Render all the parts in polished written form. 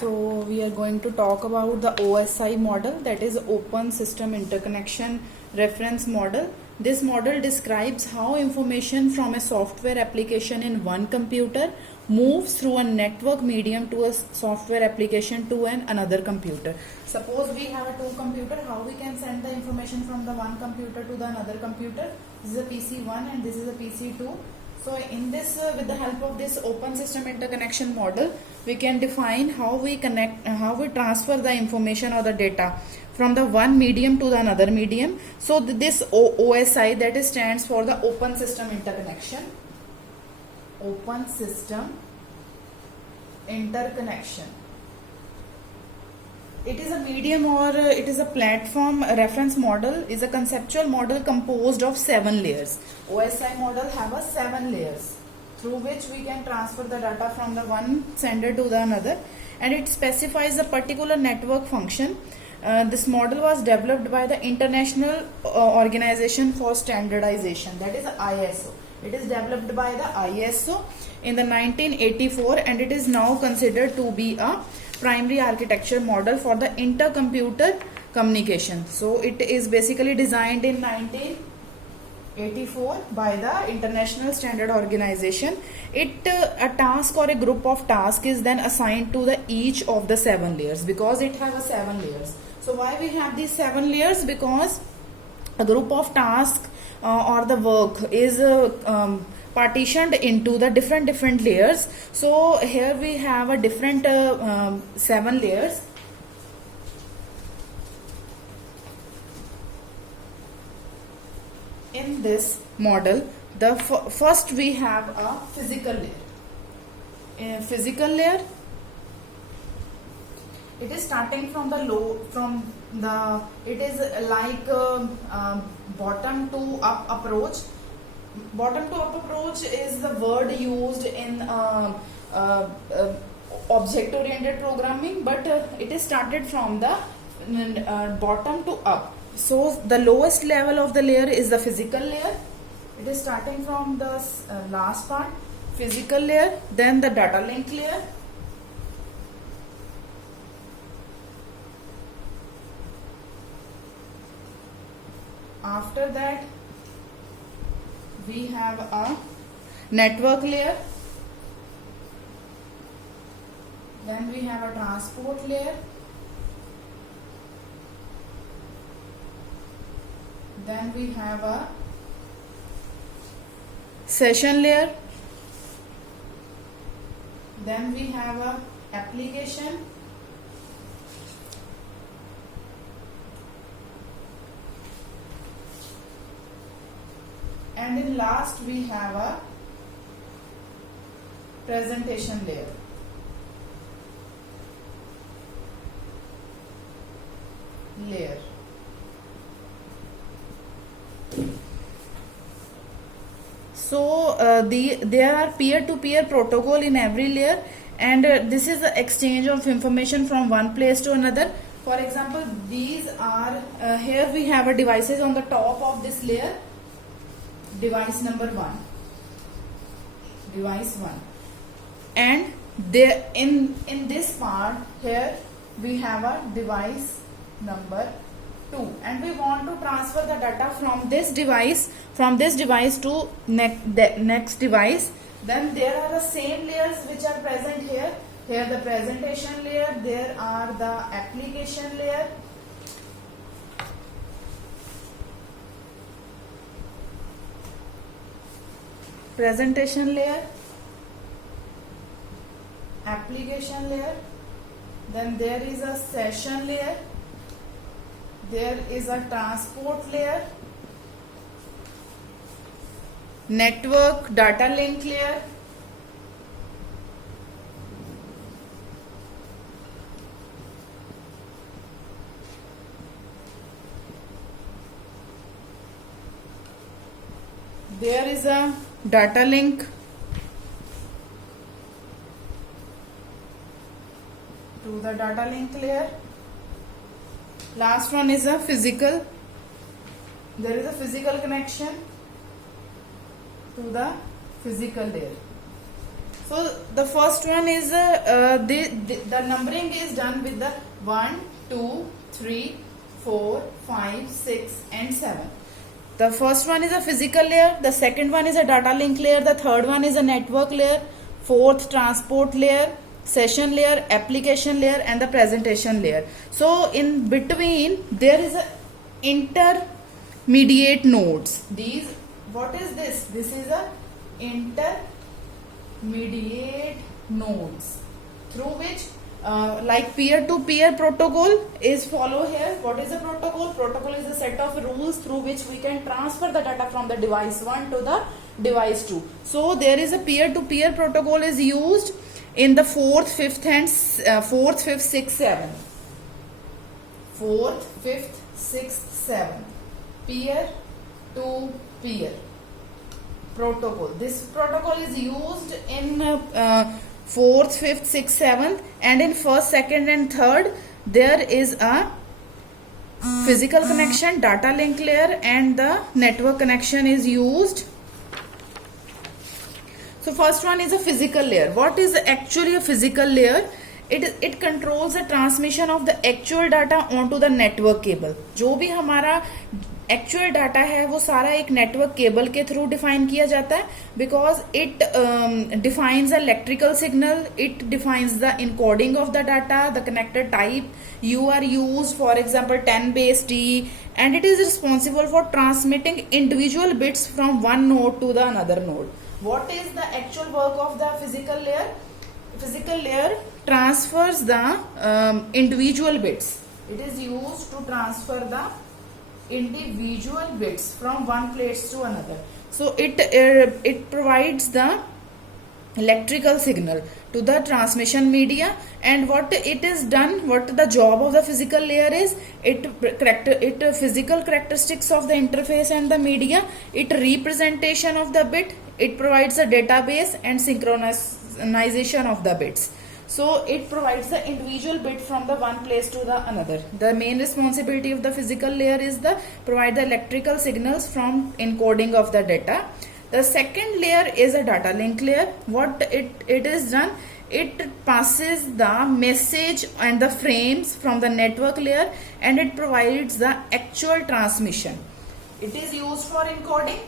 So we are going to talk about the OSI model, that is Open System Interconnection Reference Model. This model describes how information from a software application in one computer moves through a network medium to a software application to another computer. Suppose we have a two computer, how we can send the information from the one computer to the another computer? This is a PC1 and this is a PC2. So in this, with the help of this open system interconnection model, we can define how we transfer the information or the data from the one medium to the another medium. So this OSI, that is stands for the open system interconnection. Open system interconnection. It is a medium or it is a platform. A reference model is a conceptual model composed of 7 layers. OSI model have a 7 layers through which we can transfer the data from the one sender to the another, and it specifies a particular network function. This model was developed by the International Organization for Standardization, that is ISO. It is developed by the ISO in the 1984, and it is now considered to be a primary architecture model for the intercomputer communication. So it is basically designed in 1984 by the International Standard Organization. A task or a group of tasks is then assigned to the each of the 7 layers, because it has a 7 layers. So why we have these 7 layers? Because a group of tasks or the work is partitioned into the different layers. So here we have a different 7 layers. In this model, the first we have a physical layer. In a physical layer, it is starting from the it is like bottom to up approach. Bottom to up approach is the word used in object oriented programming, but it is started from the bottom to up. So the lowest level of the layer is the physical layer. It is starting from the last part, physical layer, then the data link layer, after that we have a network layer, then we have a transport layer, then we have a session layer, then we have a application, and in last we have a presentation layer. So there are peer-to-peer protocol in every layer, and this is the exchange of information from one place to another. For example, these are here we have a devices on the top of this layer. Device number 1, device 1, and there in this part here we have a device number 2, and we want to transfer the data from this device to next device. Then there are the same layers which are present here. Here the presentation layer, there are the application layer, presentation layer, application layer, then there is a session layer, there is a transport layer, network data link layer, there is a data link to the data link layer. Last one is a physical. There is a physical connection to the physical layer. So the first one is the numbering is done with the 1, 2, 3, 4, 5, 6 and 7. The first one is a physical layer, the second one is a data link layer, the third one is a network layer, fourth transport layer, session layer, application layer and the presentation layer. So in between there is a intermediate nodes. These, what is this? This is a intermediate nodes through which like peer-to-peer protocol is follow here. What is a protocol? Protocol is a set of rules through which we can transfer the data from the device 1 to the device 2. So there is a peer-to-peer protocol is used in the 4th, 5th and 4th, 5th, 6th, 7th. 4th, 5th, 6th, 7th. Peer-to-peer protocol. This protocol is used in 4th, 5th, 6th, 7th and in 1st, 2nd and 3rd there is a physical connection, data link layer and the network connection is used. So first one is a physical layer. What is actually a physical layer? It controls the transmission of the actual data onto the network cable. जो भी हमारा actual data है वो सारा एक network cable के through define किया जाता है, because it defines the electrical signal, it defines the encoding of the data, the connector type you are use, for example 10 base T, and it is responsible for transmitting individual bits from one node to the another node. What is the actual work of the physical layer? Physical layer transfers the individual bits. It is used to transfer the individual bits from one place to another. So it provides the electrical signal to the transmission media, and what it is done, what the job of the physical layer is, it physical characteristics of the interface and the media, it representation of the bit, it provides a database and synchronization of the bits. So it provides the individual bit from the one place to the another. The main responsibility of the physical layer is the provide the electrical signals from encoding of the data. The second layer is a data link layer. What it is done, it passes the message and the frames from the network layer and it provides the actual transmission. It is used for encoding.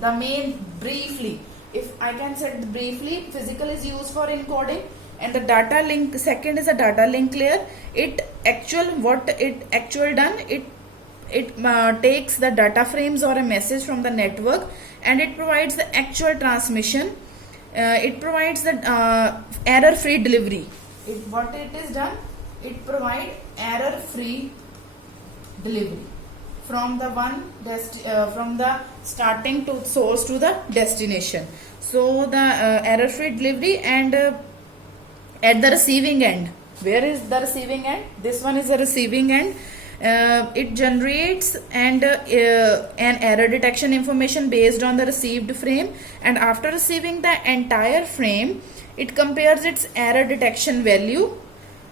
The main briefly, if I can say briefly, physical is used for encoding and the data link, second is a data link layer. It takes the data frames or a message from the network and it provides the actual transmission. It provides the error free delivery. What it is done, it provides error free delivery from the from the starting to source to the destination. So the error free delivery, and at the receiving end, where is the receiving end? This one is the receiving end. It generates and an error detection information based on the received frame, and after receiving the entire frame it compares its error detection value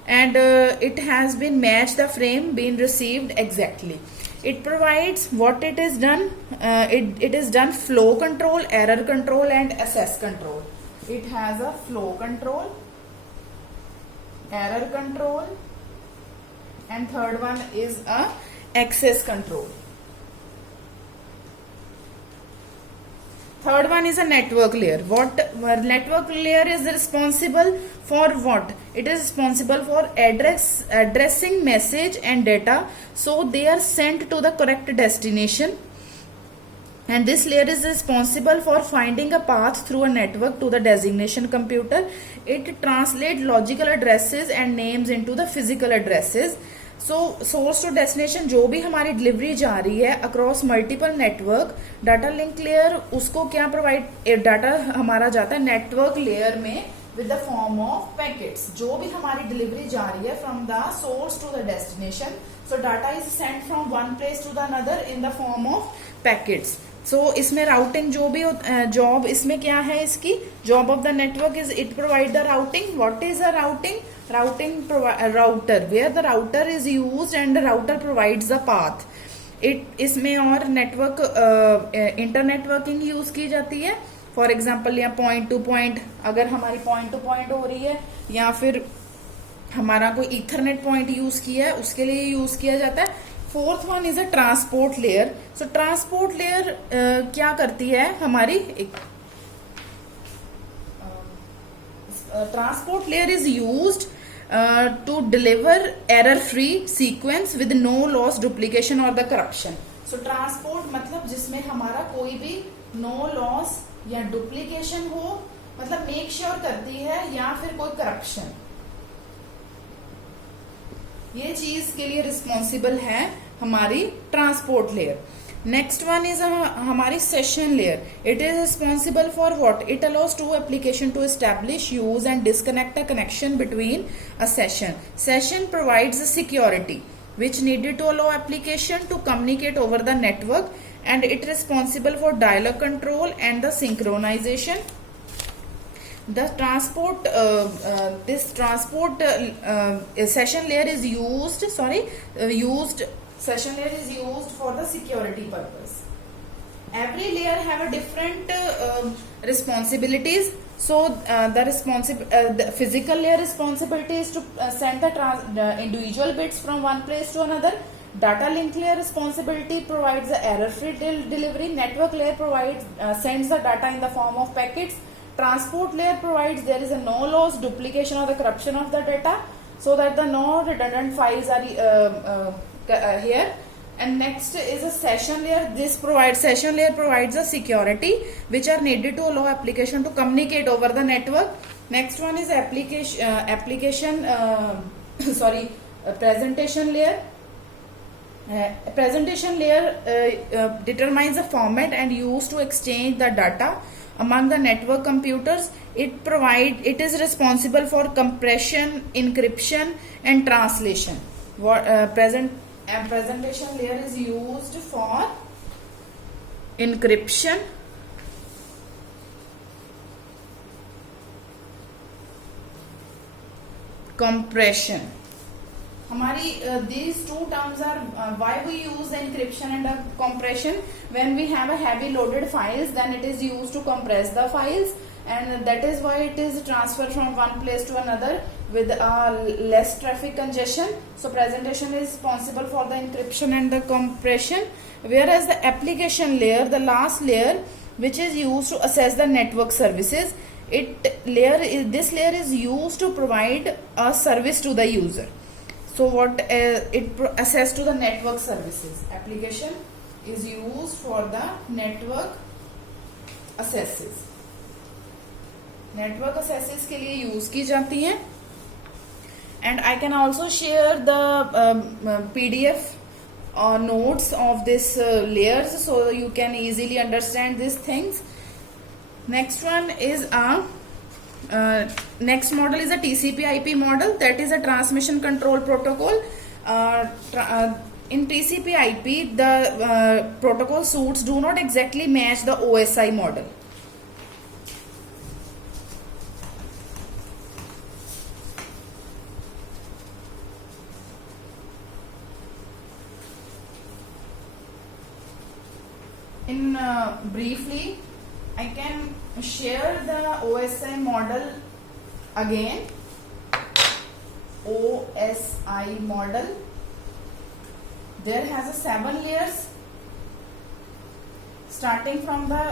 and it has been matched the frame being received exactly. It provides what it is done, it is done flow control, error control and access control. It has a flow control, error control, and third one is a access control. Third one is a network layer. Network layer is responsible for what? It is responsible for addressing message and data so they are sent to the correct destination, and this layer is responsible for finding a path through a network to the destination computer. It translates logical addresses and names into the physical addresses. So source to destination जो भी हमारी delivery जा रही है across multiple network, data link layer उसको क्या provide, data हमारा जाता है नेटवर्क लेयर में with the form of packets. जो भी हमारी डिलीवरी जा रही है from the source to the destination, so data is sent from one place to the another in the form of packets. So इसमें राउटिंग जो भी जॉब इसमें क्या है, इसकी job of the network is it provide the routing. What is a routing? router, where the router is used and the router provides the path. इसमें और network internetworking use की जाती है. फॉर एग्जाम्पल या पॉइंट टू पॉइंट, अगर हमारी point two point हो रही है, या फिर हमारा कोई ईथरनेट पॉइंट यूज किया है, उसके लिए यूज किया जाता है। Fourth one is a transport layer. So transport layer क्या करती है हमारी, transport layer is used to deliver error-free sequence with no loss, duplication or the corruption. So transport मतलब जिसमें हमारा कोई भी no loss या duplication हो, मतलब make sure करती है, या फिर कोई corruption, ये चीज के लिए रिस्पॉन्सिबल है हमारी transport layer. Next one is हमारी session layer. It is responsible for what? It allows to application to establish, use and disconnect a connection between a session. Session provides security which needed to allow application to communicate over the network, and it responsible for dialog control and the synchronization. The transport session layer is used session layer is used for the security purpose. Every layer have a different responsibilities. So the physical layer responsibility is to send the individual bits from one place to another. Data link layer responsibility provides the error-free delivery. Network layer sends the data in the form of packets. Transport layer provides there is a no loss, duplication or the corruption of the data, so that the no redundant files are here. And next is a session layer. Session layer provides a security which are needed to allow application to communicate over the network. Next one is presentation layer. Presentation layer determines the format and used to exchange the data among the network computers. It is responsible for compression, encryption and translation. Presentation layer is used for encryption, compression. हमारी these two terms are why we use the encryption and the compression. When we have a heavy loaded files, then it is used to compress the files, and that is why it is transferred from one place to another with less traffic congestion. So presentation is responsible for the encryption and the compression, whereas the application layer, the last layer, which is used to assess the network services, this layer is used to provide a service to the user. So what it assess to the network services. Application is used for the network accesses. Network accesses के लिए use की जाती हैं. And I can also share the PDF notes of this layers, so you can easily understand these things. Next one is next model is a TCP/IP model, that is a transmission control protocol. In TCP/IP, the protocol suites do not exactly match the OSI model. In briefly, I can share the OSI model again. OSI model, there has a 7 layers starting from the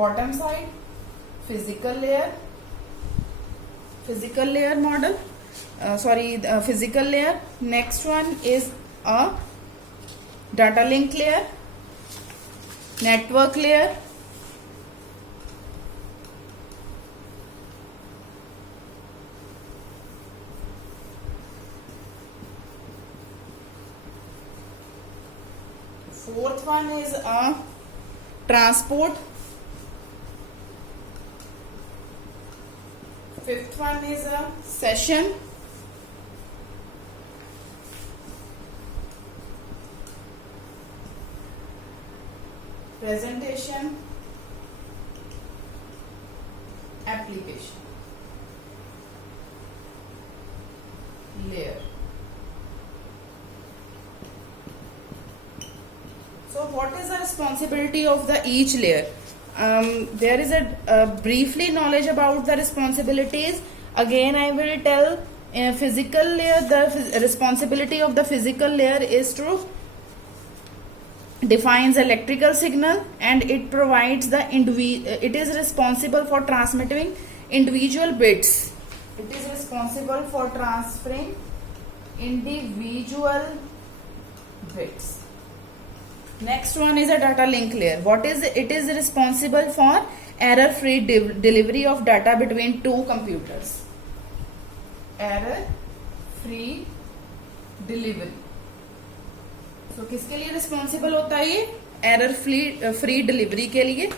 bottom side. Physical layer model, the physical layer. Next one is a data link layer, network layer, fourth one is a transport, fifth one is a session, presentation, application layer. So what is the responsibility of the each layer? there is a briefly knowledge about the responsibilities. Again, I will tell physical layer. The responsibility of the physical layer is to defines electrical signal, and it provides the it is responsible for transmitting individual bits. It is responsible for transferring individual bits. Next one is a data link layer. What is it? It is responsible for error free delivery of data between two computers. Error free delivery. So किसके लिए responsible होता है ये? Error free delivery के लिए.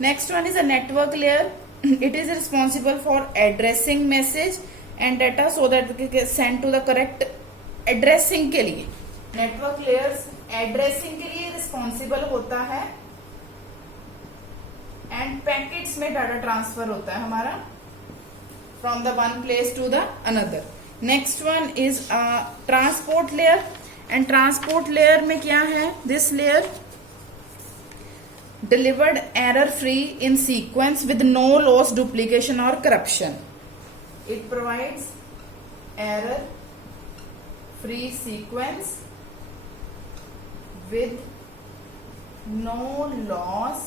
Next one is a network layer. It is responsible for addressing message and data so that send to the correct addressing के लिए. Network layers addressing के लिए रिस्पॉन्सिबल होता है एंड पैकेट्स में डाटा ट्रांसफर होता है हमारा from the one place to the another. Next one is transport layer. And transport layer में क्या है? This layer delivered error free in sequence with no loss, duplication और corruption. It provides error free sequence with no loss,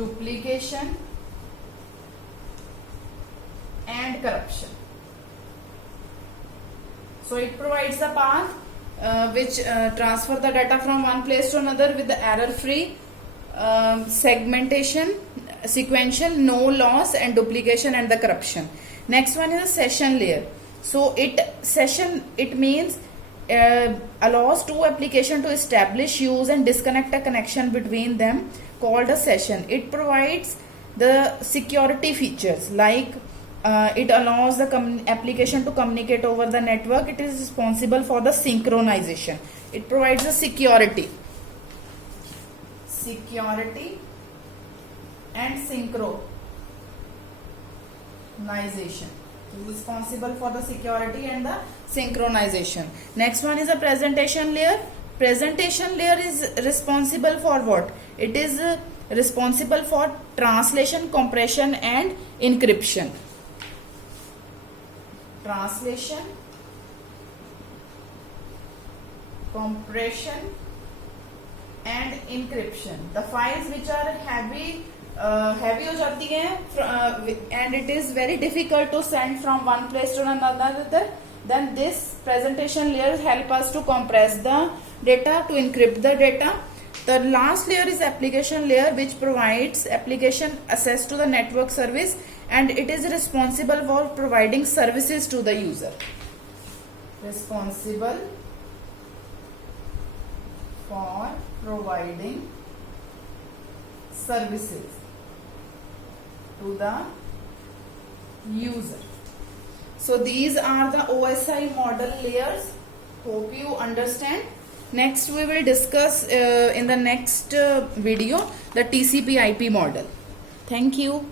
duplication and corruption. So it provides the path which transfer the data from one place to another with the error free segmentation, sequential, no loss and duplication and the corruption. Next one is a session layer. So it means allows two applications to establish, use and disconnect a connection between them called a session. It provides the security features like it allows the application to communicate over the network. It is responsible for the synchronization. It provides the security and synchronization. Responsible for the security and the synchronization. Next one is a presentation layer. Presentation layer is responsible for what? It is responsible for translation, compression and encryption. Translation, compression and encryption. The files which are heavy हो जाती हैं and it is very difficult to send from one place to another, then this presentation layer help us to compress the data, to encrypt the data. The last layer is application layer, which provides application access to the network service and it is responsible for providing services to the user. Responsible for providing services to the user. So these are the OSI model layers. Hope you understand. Next we will discuss in the next video the TCP/IP model. Thank you.